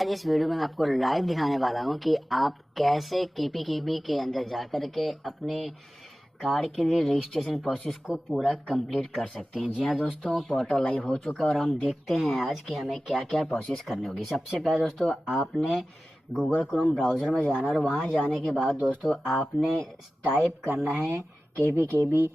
आज इस वीडियो में मैं आपको लाइव दिखाने वाला हूं कि आप कैसे केपीकेबी के अंदर जाकर के अपने कार्ड के लिए रजिस्ट्रेशन प्रोसेस को पूरा कंप्लीट कर सकते हैं। जी हाँ दोस्तों, पोर्टल लाइव हो चुका है और हम देखते हैं आज कि हमें क्या क्या प्रोसेस करनी होगी। सबसे पहले दोस्तों आपने गूगल क्रोम ब्राउजर में जाना और वहां जाने के बाद दोस्तों आपने टाइप करना है KPKB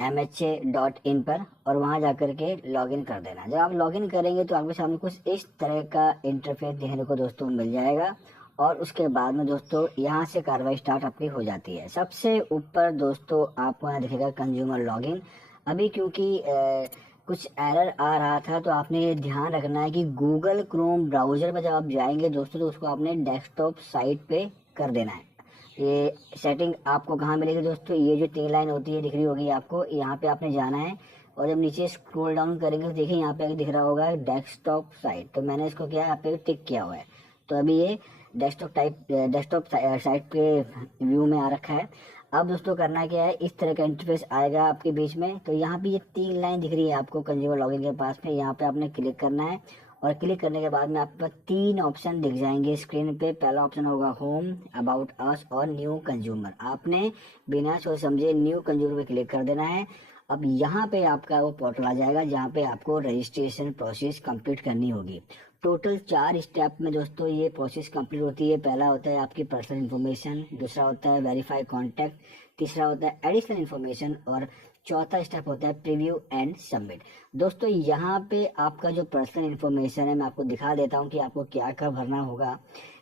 MHA.in पर और वहां जाकर के लॉगिन कर देना। जब आप लॉगिन करेंगे तो आपके सामने कुछ इस तरह का इंटरफेस देखने को दोस्तों मिल जाएगा और उसके बाद में दोस्तों यहाँ से कार्रवाई स्टार्ट आपकी हो जाती है। सबसे ऊपर दोस्तों आपको यहाँ दिखेगा कंज्यूमर लॉगिन। अभी क्योंकि कुछ एरर आ रहा था तो आपने ये ध्यान रखना है कि गूगल क्रोम ब्राउजर में जब आप जाएंगे दोस्तों तो उसको आपने डेस्कटॉप साइट पे कर देना है। ये सेटिंग आपको कहाँ मिलेगी दोस्तों? ये जो 3 लाइन होती है दिख रही होगी आपको, यहाँ पे आपने जाना है और जब नीचे स्क्रॉल डाउन करेंगे तो देखिए यहाँ पे दिख रहा होगा डेस्कटॉप साइट। तो मैंने इसको क्या है यहाँ पे टिक किया हुआ है। तो अभी ये डेस्कटॉप साइट के व्यू में आ रखा है। अब दोस्तों करना क्या है, इस तरह का इंटरफेस आएगा आपके बीच में। तो यहाँ पे ये 3 लाइन दिख रही है आपको कंज्यूमर लॉगिन के पास में, यहाँ पे आपने क्लिक करना है और क्लिक करने के बाद में आपको 3 ऑप्शन दिख जाएंगे स्क्रीन पे। पहला ऑप्शन होगा होम, अबाउट अस और न्यू कंज्यूमर। आपने बिना सोच समझे न्यू कंज्यूमर पे क्लिक कर देना है। अब यहाँ पे आपका वो पोर्टल आ जाएगा जहाँ पे आपको रजिस्ट्रेशन प्रोसेस कंप्लीट करनी होगी। टोटल 4 स्टेप में दोस्तों ये प्रोसेस कंप्लीट होती है। पहला होता है आपकी पर्सनल इन्फॉर्मेशन, दूसरा होता है वेरीफाई कॉन्टैक्ट, तीसरा होता है एडिशनल इन्फॉर्मेशन और चौथा स्टेप होता है प्रीव्यू एंड सबमिट। दोस्तों यहाँ पे आपका जो पर्सनल इन्फॉर्मेशन है मैं आपको दिखा देता हूँ कि आपको क्या क्या भरना होगा।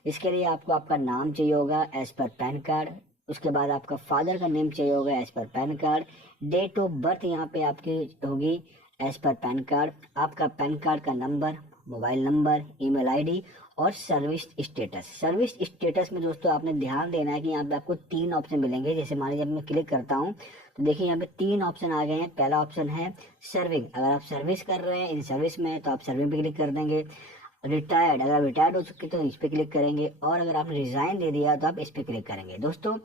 इसके लिए आपको आपका नाम चाहिए होगा एज पर पैन कार्ड, उसके बाद आपका फादर का नेम चाहिए होगा as per PAN card, date of birth यहाँ पे आपकी होगी एज पर पैन कार्ड, आपका पैन कार्ड का नंबर, मोबाइल नंबर, ईमेल आईडी और सर्विस स्टेटस। सर्विस स्टेटस में दोस्तों आपने ध्यान देना है कि यहाँ पे आपको 3 ऑप्शन मिलेंगे। जैसे मान लीजिए मैं क्लिक करता हूँ तो देखिए यहाँ पे 3 ऑप्शन आ गए हैं। पहला ऑप्शन है सर्विंग, अगर आप सर्विस कर रहे हैं इन सर्विस में तो आप सर्विंग पे क्लिक कर देंगे। रिटायर्ड, अगर आप रिटायर्ड हो चुके तो इस पे क्लिक करेंगे और अगर आपने रिजाइन दे दिया तो आप इस पे क्लिक करेंगे। दोस्तों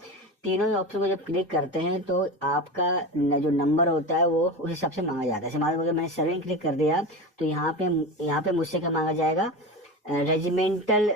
तीनों ही ऑप्शन को जब क्लिक करते हैं तो आपका जो नंबर होता है वो उस हिसाब से मांगा जाता है। जैसे मान लो मैंने सर्विंग क्लिक कर दिया तो यहाँ पे मुझसे क्या मांगा जाएगा, रेजिमेंटल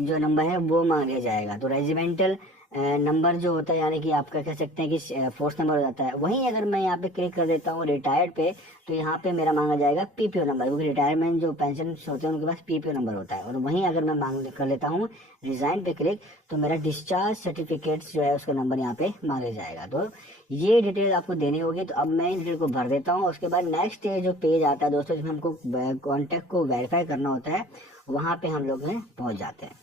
जो नंबर है वो मांग लिया जाएगा। तो रेजिमेंटल नंबर जो होता है यानी कि आपका कह सकते हैं कि फोर्स नंबर हो जाता है। वहीं अगर मैं यहाँ पे क्लिक कर देता हूँ रिटायर्ड पे तो यहाँ पे मेरा मांगा जाएगा PPO नंबर, क्योंकि रिटायरमेंट जो पेंशन होते हैं उनके पास PPO नंबर होता है। और वहीं अगर मैं मांग कर लेता हूँ रिजाइन पे क्लिक तो मेरा डिस्चार्ज सर्टिफिकेट जो है उसका नंबर यहाँ पे मांगा जाएगा। तो ये डिटेल आपको देनी होगी। तो अब मैं इन डिटेल को भर देता हूँ। उसके बाद नेक्स्ट जो पेज आता है दोस्तों जिसमें हमको कॉन्टैक्ट को वेरीफाई करना होता है, वहां पे हम लोग पहुंच जाते हैं।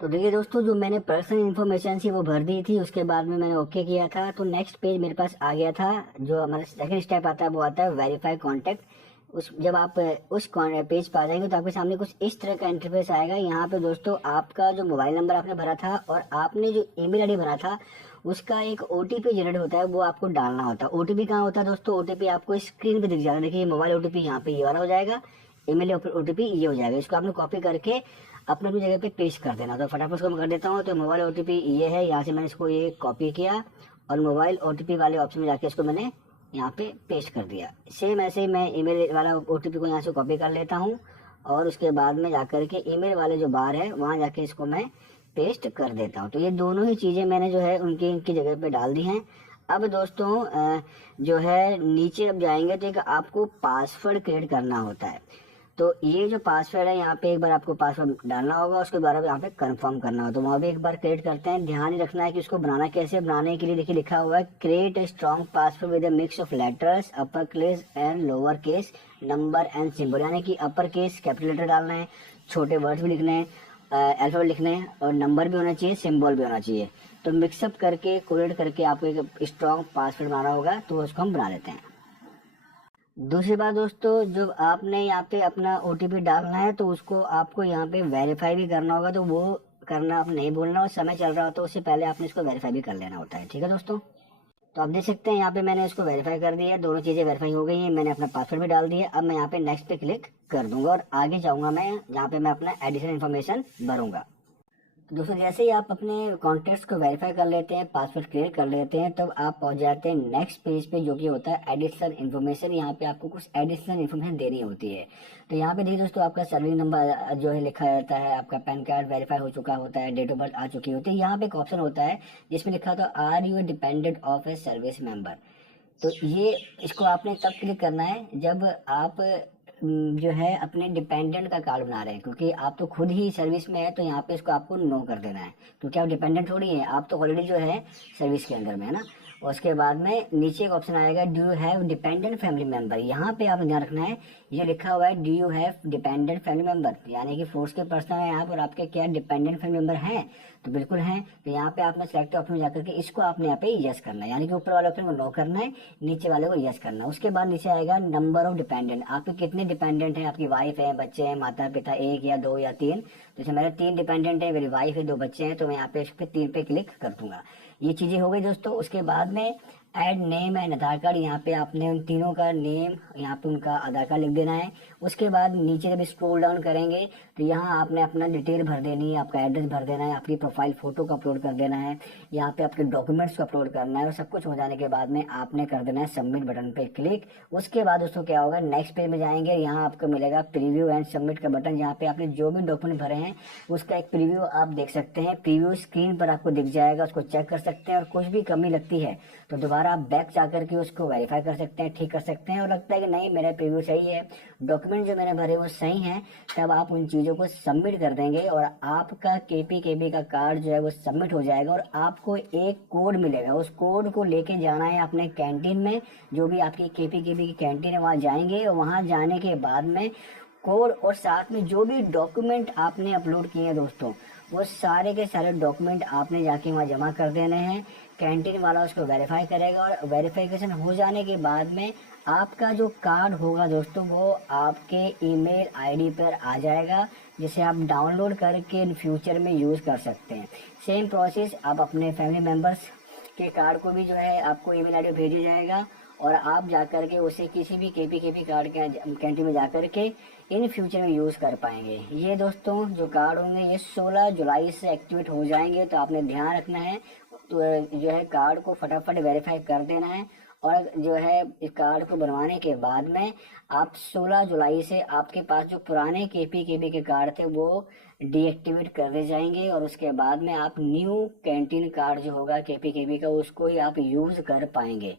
तो देखिए दोस्तों, जो मैंने पर्सनल इन्फॉर्मेशन थी वो भर दी थी, उसके बाद में मैंने ओके किया था तो नेक्स्ट पेज मेरे पास आ गया था। जो हमारा सेकंड स्टेप आता है वो आता है वेरीफाई कॉन्टैक्ट। जब आप उस पेज पर आ जाएंगे तो आपके सामने कुछ इस तरह का इंटरफेस आएगा। यहाँ पे दोस्तों आपका जो मोबाइल नंबर आपने भरा था और आपने जो ईमेल आईडी भरा था उसका एक OTP जनरेट होता है, वो आपको डालना होता है। OTP कहाँ होता है दोस्तों? OTP आपको स्क्रीन पे दिख जाएगा। देखिए मोबाइल OTP यहाँ पे ये वाला हो जाएगा, ईमेल OTP ये हो जाएगा। इसको आपने कॉपी करके अपने अपनी जगह पे पेस्ट कर देना। तो फटाफट उसको मैं कर देता हूँ। तो मोबाइल OTP ये है, यहाँ से मैंने इसको ये कॉपी किया और मोबाइल OTP वाले ऑप्शन में जाके इसको मैंने यहाँ पे पेस्ट कर दिया। सेम ऐसे ही मैं ईमेल वाला OTP को यहाँ से कॉपी कर लेता हूँ और उसके बाद में जाकर के ईमेल वाले जो बार है वहाँ जाके इसको मैं पेस्ट कर देता हूँ। तो ये दोनों ही चीज़ें मैंने जो है उनकी जगह पे डाल दी हैं। अब दोस्तों जो है नीचे अब जाएंगे तो एक आपको पासवर्ड क्रिएट करना होता है। तो ये जो पासवर्ड है यहाँ पे एक बार आपको पासवर्ड डालना होगा, उसके बाद यहाँ पे कंफर्म करना होगा। तो वहाँ भी एक बार क्रिएट करते हैं। ध्यान ही रखना है कि उसको बनाना कैसे। बनाने के लिए देखिए लिखा हुआ है create a strong password with a mix of letters, upper case and lower case, number and symbol. यानी कि अपर केस कैपिटल लेटर डालना है, छोटे वर्ड्स भी लिखने हैं, अल्फाबेट लिखने हैं और नंबर भी होना चाहिए, सिंबल भी होना चाहिए। तो मिक्सअप करके कोलेट करके आपको एक स्ट्रॉन्ग पासवर्ड बनाना होगा, तो उसको हम बना लेते हैं। दूसरी बात दोस्तों, जब आपने यहाँ पे अपना OTP डालना है तो उसको आपको यहाँ पे वेरीफाई भी करना होगा। तो वो करना आप नहीं भूलना, और समय चल रहा हो तो उससे पहले आपने इसको वेरीफाई भी कर लेना होता है। ठीक है दोस्तों, तो आप देख सकते हैं यहाँ पे मैंने इसको वेरीफाई कर दिया है। दोनों चीज़ें वेरीफाई हो गई हैं। मैंने अपना पासवर्ड भी डाल दिया। अब मैं यहाँ पे नेक्स्ट पे क्लिक कर दूंगा और आगे जाऊँगा मैं जहाँ पे मैं अपना एडिशनल इन्फॉर्मेशन भरूंगा। दोस्तों जैसे ही आप अपने कॉन्टैक्ट्स को वेरीफाई कर लेते हैं, पासवर्ड क्रिएट कर लेते हैं, तब आप पहुंच जाते हैं नेक्स्ट पेज पे, जो कि होता है एडिशनल इन्फॉर्मेशन। यहाँ पे आपको कुछ एडिशनल इन्फॉर्मेशन देनी होती है। तो यहाँ पे देखिए दोस्तों, आपका सर्विंग नंबर जो है लिखा रहता है, आपका पैन कार्ड वेरीफाई हो चुका होता है, डेट ऑफ बर्थ आ चुकी होती है। यहाँ पे एक ऑप्शन होता है जिसमें लिखा होता है are you dependent of a service member. तो ये इसको आपने तब क्लिक करना है जब आप जो है अपने डिपेंडेंट का कार्ड बना रहे हैं, क्योंकि आप तो खुद ही सर्विस में है, तो यहाँ पे इसको आपको नो कर देना है, क्योंकि आप डिपेंडेंट थोड़ी है, आप तो ऑलरेडी जो है सर्विस के अंदर में है ना। और उसके बाद में नीचे एक ऑप्शन आएगा do you have dependent family member. यहाँ पे आपने ध्यान रखना है, ये लिखा हुआ है do you have dependent family member, यानी कि फोर्स के पर्सन है आप, और आपके क्या डिपेंडेंट फैमिली मेंबर हैं? तो बिल्कुल हैं। तो यहाँ पे आपने सेलेक्ट ऑप्शन में जाकर के इसको आपने यहाँ पे यस करना है, यानी कि ऊपर वाले ऑप्शन को नो करना है, नीचे वाले को यस करना है। उसके बाद नीचे आएगा नंबर ऑफ डिपेंडेंट, आपके कितने डिपेंडेंट हैं, आपकी वाइफ है, बच्चे हैं, माता पिता, एक या दो या तीन। तो जैसे मेरे 3 डिपेंडेंट है, मेरी वाइफ है, 2 बच्चे हैं, तो मैं यहाँ पे इस पे 3 पे क्लिक कर दूंगा। ये चीजें हो गई दोस्तों। उसके बाद में add name and Aadhaar card, यहाँ पे आपने उन तीनों का नेम, यहाँ पे उनका आधार कार्ड लिख देना है। उसके बाद नीचे जब स्क्रॉल डाउन करेंगे तो यहाँ आपने अपना डिटेल भर देनी है, आपका एड्रेस भर देना है, आपकी प्रोफाइल फोटो को अपलोड कर देना है, यहाँ पे आपके डॉक्यूमेंट्स को अपलोड करना है, और सब कुछ हो जाने के बाद में आपने कर देना है सबमिट बटन पे क्लिक। उसके बाद दोस्तों क्या होगा, नेक्स्ट पेज में जाएंगे, यहाँ आपको मिलेगा प्रीव्यू एंड सबमिट का बटन, जहाँ पे आपने जो भी डॉक्यूमेंट भरे हैं उसका एक प्रीव्यू आप देख सकते हैं। प्रीव्यू स्क्रीन पर आपको दिख जाएगा, उसको चेक कर सकते हैं, और कुछ भी कमी लगती है तो दोबारा आप बैक जाकर के उसको वेरीफाई कर सकते हैं, ठीक कर सकते हैं। और लगता है कि नहीं मेरा प्रीव्यू सही है, डॉक्यूमेंट जो मैंने भरे वो सही हैं, तब आप उन चीज़ों को सबमिट कर देंगे, और आपका केपीकेबी का कार्ड जो है वो सबमिट हो जाएगा। और आपको एक कोड मिलेगा, उस कोड को लेके जाना है अपने कैंटीन में, जो भी आपकी केपीकेबी की कैंटीन है वहाँ जाएंगे, और वहाँ जाने के बाद में कोड और साथ में जो भी डॉक्यूमेंट आपने अपलोड किए हैं दोस्तों, वो सारे के सारे डॉक्यूमेंट आपने जाके वहाँ जमा कर देने हैं। कैंटीन वाला उसको वेरीफाई करेगा, और वेरिफिकेशन हो जाने के बाद में आपका जो कार्ड होगा दोस्तों, वो आपके ईमेल आईडी पर आ जाएगा, जिसे आप डाउनलोड करके इन फ्यूचर में यूज़ कर सकते हैं। सेम प्रोसेस आप अपने फैमिली मेम्बर्स के कार्ड को भी जो है आपको ईमेल आईडी भेजा जाएगा, और आप जाकर के उसे किसी भी केपी कार्ड के कैंटीन में जाकर के इन फ्यूचर में यूज़ कर पाएंगे। ये दोस्तों जो कार्ड होंगे ये 16 जुलाई से एक्टिवेट हो जाएंगे, तो आपने ध्यान रखना है, तो जो है कार्ड को फटाफट वेरीफाई कर देना है। और जो है इस कार्ड को बनवाने के बाद में आप 16 जुलाई से आपके पास जो पुराने केपी के कार्ड थे वो डीएक्टिवेट कर दे जाएंगे, और उसके बाद में आप न्यू कैंटीन कार्ड जो होगा केपी का, उसको ही आप यूज़ कर पाएंगे।